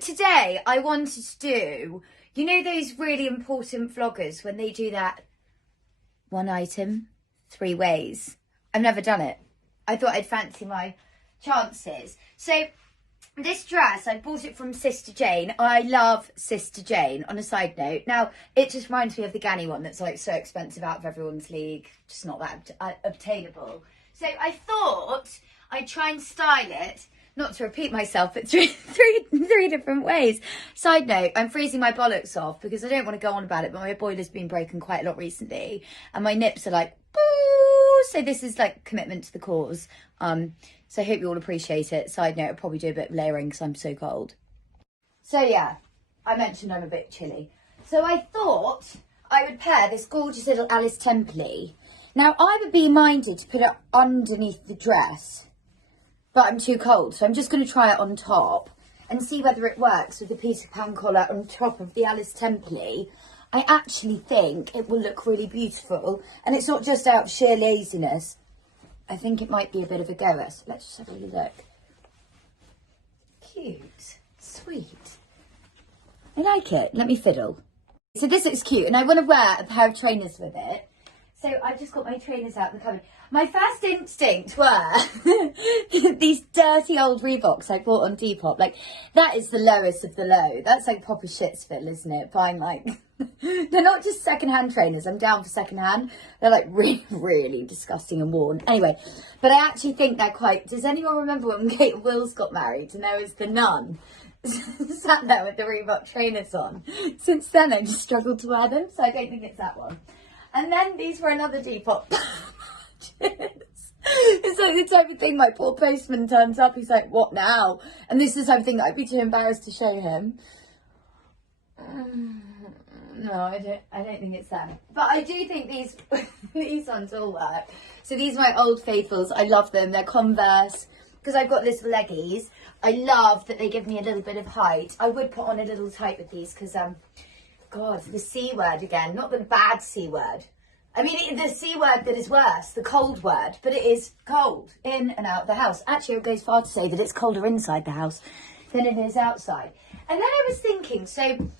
today I wanted to do, you know those really important vloggers when they do that one item, 3 ways? I've never done it. I thought I'd fancy my chances. So this dress, I bought it from Sister Jane. I love Sister Jane, on a side note. Now, it just reminds me of the Ganny one that's like so expensive, out of everyone's league, just not that obtainable. So I thought I'd try and style it, not to repeat myself, but three different ways. Side note, I'm freezing my bollocks off because I don't want to go on about it, but my boiler's been broken quite a lot recently and my nips are like, boo! So this is like commitment to the cause. So I hope you all appreciate it. Side note, I'll probably do a bit of layering because I'm so cold. So yeah, I mentioned I'm a bit chilly. So I thought I would pair this gorgeous little Alice Temperley. Now I would be minded to put it underneath the dress, but I'm too cold, so I'm just going to try it on top and see whether it works with the Peter Pan collar on top of the Alice Temperley. I actually think it will look really beautiful, and it's not just out of sheer laziness. I think it might be a bit of a goer, so let's just have a look. Cute, sweet. I like it. Let me fiddle. So this looks cute, and I want to wear a pair of trainers with it. So I've just got my trainers out in the cupboard. My first instinct were these dirty old Reeboks I bought on Depop. Like, that is the lowest of the low. That's like proper shitsville, isn't it? Buying like, they're not just secondhand trainers. I'm down for secondhand. They're like really, really disgusting and worn. Anyway, but I actually think they're quite, does anyone remember when Kate and Wills got married and there was the nun sat there with the Reebok trainers on? Since then, I've just struggled to wear them, so I don't think it's that one. And then these were another Depop. It's like the type of thing my poor postman turns up, he's like, what now? And this is the type of thing that I'd be too embarrassed to show him. No, I don't think it's them. But I do think these ones all work. So these are my old faithfuls. I love them. They're Converse, because I've got little leggies. I love that they give me a little bit of height. I would put on a little tight with these because, God, the C word again. Not the bad C word. I mean, the C word that is worse, the cold word, but it is cold in and out of the house. Actually, it goes far to say that it's colder inside the house than it is outside. And then I was thinking, so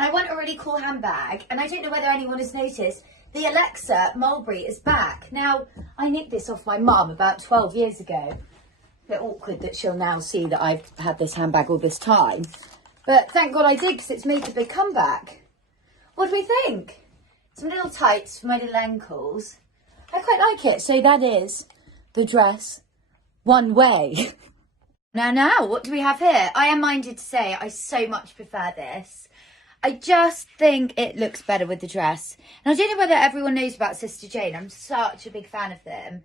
I want a really cool handbag, and I don't know whether anyone has noticed, the Alexa Mulberry is back. Now, I nicked this off my mum about 12 years ago. A bit awkward that she'll now see that I've had this handbag all this time. But thank God I did, because it's made a big comeback. What do we think? Some little tights for my little ankles. I quite like it. So that is the dress one way. Now, what do we have here? I am minded to say I so much prefer this. I just think it looks better with the dress. And I don't know whether everyone knows about Sister Jane. I'm such a big fan of them,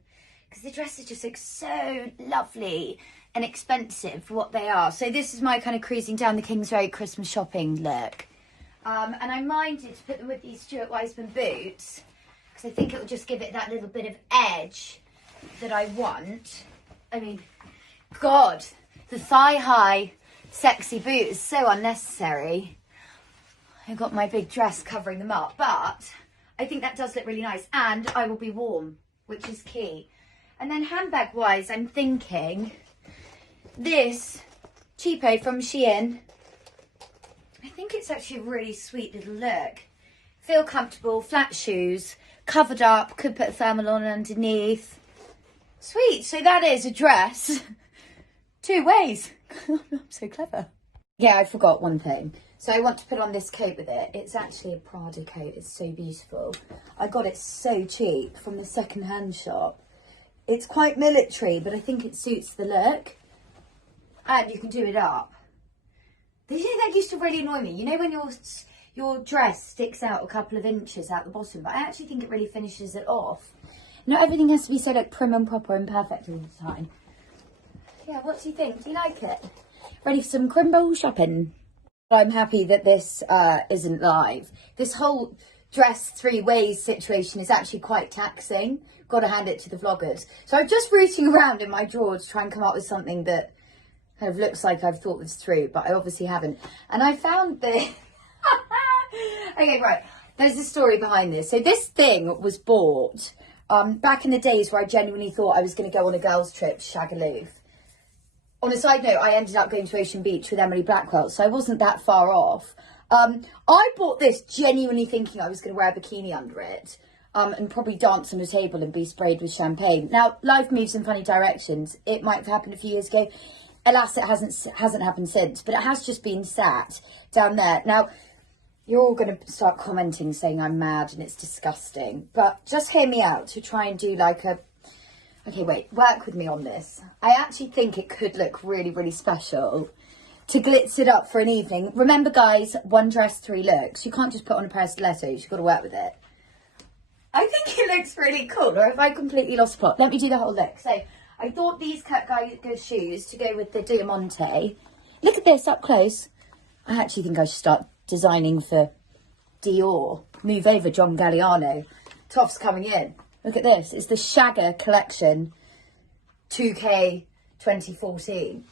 because the dresses just look so lovely and expensive for what they are. So this is my kind of cruising down the King's Road Christmas shopping look. And I minded to put them with these Stuart Weitzman boots, because I think it will just give it that little bit of edge that I want. I mean, God, the thigh-high sexy boot is so unnecessary. I've got my big dress covering them up, but I think that does look really nice, and I will be warm, which is key. And then handbag-wise, I'm thinking this cheapo from SHEIN. I think it's actually a really sweet little look. Feel comfortable, flat shoes, covered up, could put a thermal on underneath. Sweet, so that is a dress 2 ways. I'm so clever. Yeah, I forgot one thing. So I want to put on this coat with it. It's actually a Prada coat. It's so beautiful. I got it so cheap from the second-hand shop. It's quite military, but I think it suits the look. And you can do it up. That used to really annoy me. You know when your dress sticks out a couple of inches out the bottom, but I actually think it really finishes it off. Not everything has to be so like prim and proper and perfect all the time. Yeah, what do you think? Do you like it? Ready for some crimble shopping? I'm happy that this isn't live. This whole dress 3 ways situation is actually quite taxing. Got to hand it to the vloggers. So I'm just rooting around in my drawer to try and come up with something that kind of looks like I've thought this through, but I obviously haven't. And I found this. Okay, right. There's a story behind this. So this thing was bought back in the days where I genuinely thought I was going to go on a girls' trip to Shagaloof. on a side note, I ended up going to Ocean Beach with Emily Blackwell, so I wasn't that far off. I bought this genuinely thinking I was going to wear a bikini under it, and probably dance on a table and be sprayed with champagne. Now, life moves in funny directions. It might have happened a few years ago. Alas, it hasn't happened since, but it has just been sat down there. Now, you're all going to start commenting saying I'm mad and it's disgusting, but just hear me out to try and do like a... Okay, wait, work with me on this. I actually think it could look really, really special to glitz it up for an evening. Remember, guys, one dress, three looks. You can't just put on a pair of stilettos. You've got to work with it. I think it looks really cool, or have I completely lost the plot? Let me do the whole look. So, I thought these Geiger shoes to go with the Diamante. Look at this up close. I actually think I should start designing for Dior. Move over, John Galliano. Toff's coming in. Look at this. It's the Shagger collection 2K 2014.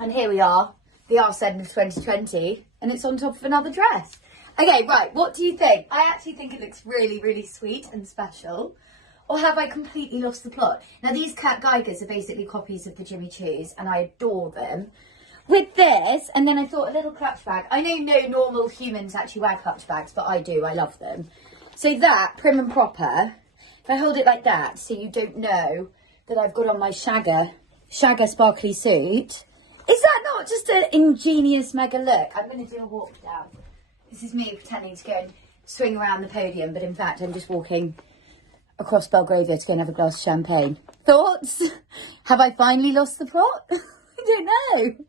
And here we are, the arse end of 2020, and it's on top of another dress. Okay, right, what do you think? I actually think it looks really, really sweet and special. Or have I completely lost the plot? Now, these Geigers are basically copies of the Jimmy Choos, and I adore them. With this, and then I thought a little clutch bag. I know no normal humans actually wear clutch bags, but I do. I love them. So that, prim and proper, if I hold it like that, so you don't know that I've got on my Shagger sparkly suit. Is that not just an ingenious mega look? I'm going to do a walk down. This is me pretending to go and swing around the podium, but in fact I'm just walking across Belgravia to go and have a glass of champagne. Thoughts? Have I finally lost the plot? I don't know.